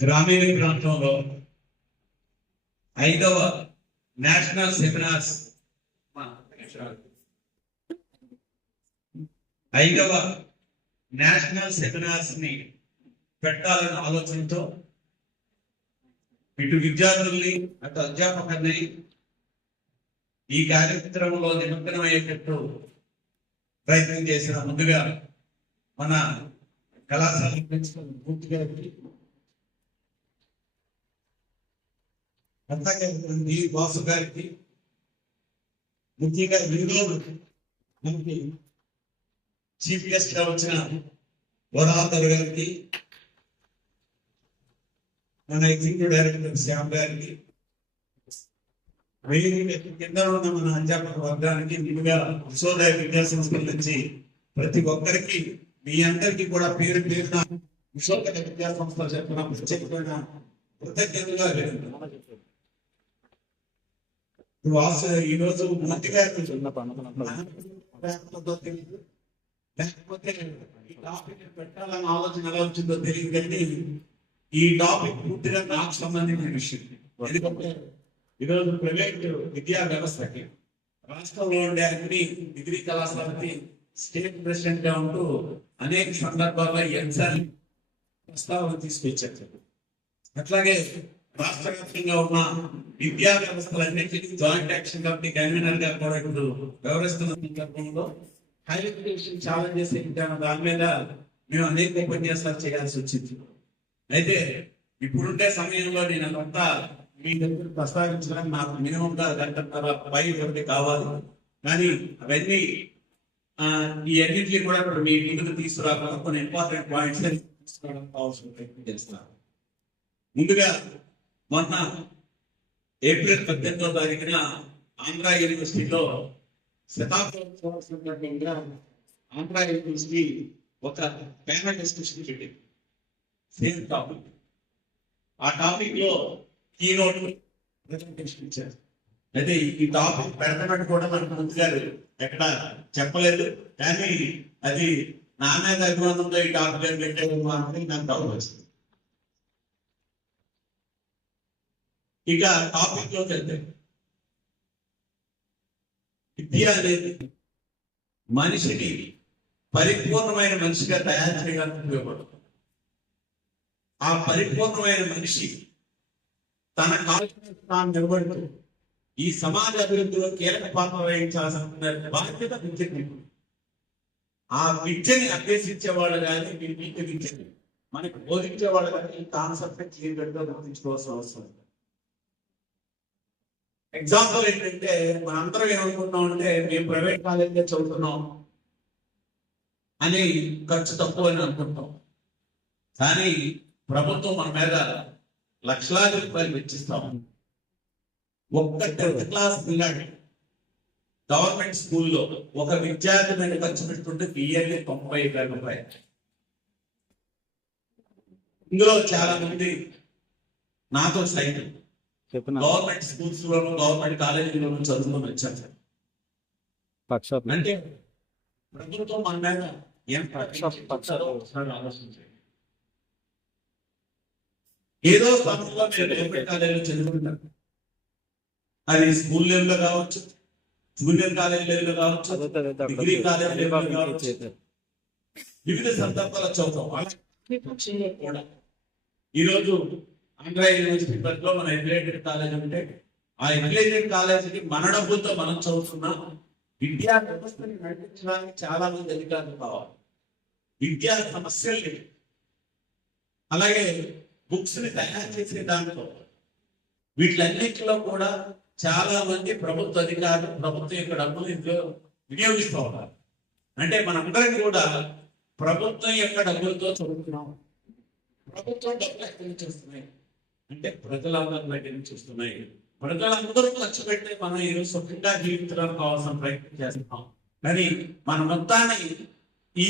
గ్రామీణ ప్రాంతంలో 5వ నేషనల్ సెమినార్స్ 5వ నేషనల్ సెమినార్స్ ని పెట్టాలనే ఆలోచనతో ఇటు విద్యార్థుల్ని అటు అధ్యాపకుల్ని ఈ కార్యక్రమంలో నిమగ్నమయ్యేటట్టు ప్రయత్నం చేసిన ముందుగా మన కళాశాల ప్రిన్సిపల్ మూర్తి గారికి, అట్లాగే వాసు గారికి, ముఖ్యంగా ఈరోజు మనకి చీఫ్ గెస్ట్ గా వచ్చిన వరాధర్ గారికి, మన ఎగ్జిక్యూటివ్ డైరెక్టర్ శ్యామ్ గారికి, కింద ఉన్న మన అధ్యాపక వర్గానికి, ముందుగా విశ్వోదయ విద్యా సంస్థల నుంచి ప్రతి ఒక్కరికి మీ అందరికీ కూడా పేరు పేరున విశ్వోదయ విద్యా సంస్థలు చెప్పిన ప్రత్యేకమైన కృతజ్ఞతగా ఈరోజు పూర్తిగా లేకపోతే ఈ టాపిక్ పెట్టాలన్న ఆలోచన ఎలా వచ్చిందో తెలియదు, కానీ ఈ టాపిక్ పూర్తిగా నాకు సంబంధించిన విషయం. ఎందుకంటే ఈరోజు ప్రైవేట్ విద్యా వ్యవస్థకి రాష్ట్రంలో ఉండే అన్ని డిగ్రీ కళాశాలకి స్టేట్ ప్రెసిడెంట్ గా ఉంటూ అనేక సందర్భాల్లో ఈ అంశాన్ని ప్రస్తావన తీసుకొచ్చారు. అట్లాగే రాష్ట్ర వ్యాప్తంగా ఉన్న విద్యా వ్యవస్థలన్నింటినీ జాయింట్ యాక్షన్ కమిటీ కన్వీనర్ గా కూడా ఇప్పుడు వ్యవహరిస్తున్న సందర్భంలో హైయర్ ఎడ్యుకేషన్ ఛాలెంజెస్ ఏంటన్న దాని మీద మేము అనేక ఉపన్యాసాలు చేయాల్సి వచ్చింది. అయితే ఇప్పుడుండే సమయంలో నేను అంతా మీ దగ్గర ప్రస్తావించడానికి నాకు మినిమం గా గంటన్నర పై ఒకటి కావాలి, కానీ అవన్నీ ఈ అన్నింటినీ కూడా ఇప్పుడు మీ ముందుకు తీసుకురాకుండా కొన్ని ఇంపార్టెంట్ పాయింట్స్ తీసుకురావడం కావాల్సిన ప్రయత్నం చేస్తున్నారు. ముందుగా మొన్న ఏప్రిల్ 18వ తారీఖున ఆంధ్ర యూనివర్సిటీలో శతాబ్దోత్సవం సందర్భంగా ఆంధ్ర యూనివర్సిటీ ఒక ప్యానల్ డిస్కషన్ పెట్టింది. Same topic. ఆ టాపిక్ లో కీనోట్ ప్రెజెంటేషన్ ఇచ్చారు. అయితే ఈ టాపిక్ పెడతామని కూడా మనకు ముందుగా ఎక్కడ చెప్పలేదు, కానీ అది నా మీద అభిమానంతో ఈ టాపిక్ అని పెట్టాము అని నాకు డౌట్ వచ్చింది. ఇక టాపిక్ లోకి వెళ్తే, విద్య అనేది మనిషిని పరిపూర్ణమైన మనిషిగా తయారు చేయడానికి ఉపయోగపడుతుంది. ఆ పరిపూర్ణమైన మనిషి తన కాలం తాను నిలబడుతూ ఈ సమాజ అభివృద్ధిలో కీలక పాత్ర వహించాల్సిన బాధ్యత విద్యకి. ఆ విద్యని అభ్యసించేవాళ్ళు కానీ విద్యని మనకు బోధించేవాళ్ళు కానీ ఈ కాన్సెప్ట్ క్లియర్ గా గుర్తించుకోవాల్సిన అవసరం. ఎగ్జాంపుల్ ఏంటంటే, మనందరం ఏమనుకుంటున్నాం అంటే మేము ప్రైవేట్ కాలేజీలో చదువుతున్నాం అని ఖర్చు తక్కువ అని అనుకుంటాం, కానీ ప్రభుత్వం మన మీద లక్షలాది రూపాయలు వెచ్చిస్తాం. ఒక్క 10th క్లాస్ పిల్లాడి గవర్నమెంట్ స్కూల్లో ఒక విద్యార్థి మీద ఖర్చు పెట్టుకుంటే ఇయర్లీ 90,000 రూపాయలు. ఇందులో చాలా మంది నాతో సైతం గవర్నమెంట్ స్కూల్స్ లోను గవర్నమెంట్ కాలేజీలోను చదువుకొని వచ్చారు. అంటే ప్రభుత్వం మన మీద ఆలోచించారు. ఏదో స్థానంలో మీరు గవర్నమెంట్ కాలేజీలో చదువుకుంటారు, అది స్కూల్ లెవెల్లో కావచ్చు, జూనియర్ కాలేజ్ లెవెల్లో కావచ్చు, డిగ్రీ కాలేజ్ లెవెల్లో కావచ్చు, వివిధ సందర్భాల చదువుతాం. అలాగే కూడా ఈరోజు ఆంధ్ర యూనివర్సిటీ పరిధిలో మన ఎఫిలియేటెడ్ కాలేజ్ ఉంటే ఆ ఎఫిలియేటెడ్ కాలేజీకి మన డబ్బులతో మనం చదువుతున్నాం. విద్యా వ్యవస్థని నడిపించడానికి చాలా మంది అధికారులు కావాలి, విద్యా సమస్యలు లేవు, అలాగే బుక్స్ ని తయారు చేసే దాంట్లో వీటిలన్నింటిలో కూడా చాలా మంది ప్రభుత్వ అధికారులు ప్రభుత్వం యొక్క డబ్బులు ఇందులో వినియోగిస్తూ ఉన్నారు. అంటే మనందరం కూడా ప్రభుత్వం యొక్క డబ్బులతో చదువుతున్నాం. ప్రభుత్వం డబ్బులు ఎక్కడి నుంచి వస్తున్నాయి అంటే ప్రజలందరి దగ్గర నుంచి వస్తున్నాయి. ప్రజలందరూ ఖర్చు పెట్టి మనం ఈరోజు సుఖంగా జీవించడానికి కావాల్సిన ప్రయత్నం చేస్తున్నాం. కానీ మన మొత్తాన్ని ఈ